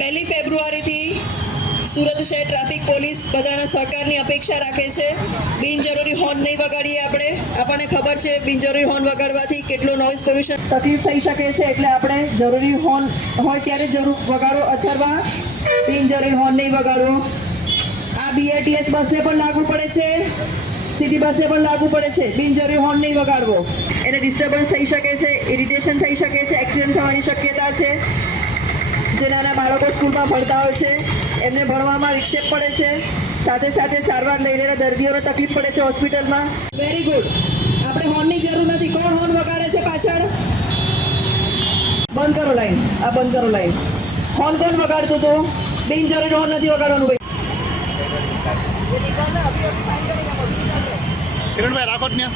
પહેલી ફેબ્રુઆરીથી સુરત શહેર traffic police બધાના સહકારની અપેક્ષા રાખે છે. બિનજરૂરી હોર્ન નહીં વગાડીએ આપણે. આપણને ખબર છે બિનજરૂરી હોર્ન વગાડવાથી કેટલું નોઇઝ પોલ્યુશન તકલીફ થઈ શકે છે એટલે આપણે જરૂરી હોર્ન હોય ત્યારે જરૂર વગાડો અથવા બિનજરૂરી હોર્ન નહીં વગાડવો. આ બીઆરટીએસ બસને પણ લાગુ પડે છે. સિટી બસને પણ લાગુ પડે છે. બિનજરૂરી હોર્ન નહીં વગાડવો. એને ડિસ્ટર્બન્સ થઈ શકે છે ઇરિટેશન થઈ શકે છે એક્સિડન્ટ થવાની શક્યતા છે. જે નાના બાળકો સ્કૂલમાં ભણતા હોય છે એમને ભણવામાં વિક્ષેપ પડે છે. સાથે સાથે સારવાર લઈ રહેલા દર્દીઓને તકલીફ પડે છે હોસ્પિટલમાં. વેરી ગુડ આપણે હોર્નની જરૂર નથી. કોણ હોર્ન વગાડે છે પાછળ? બંધ કરો લાઈન આ બંધ કરો લાઈન હોર્ન કોણ વગાડતું હતું? બિનજરૂરી હોર્ન નથી વગાડવાનું ભાઈ. કિરણભાઈ રાખો જ ત્યાં.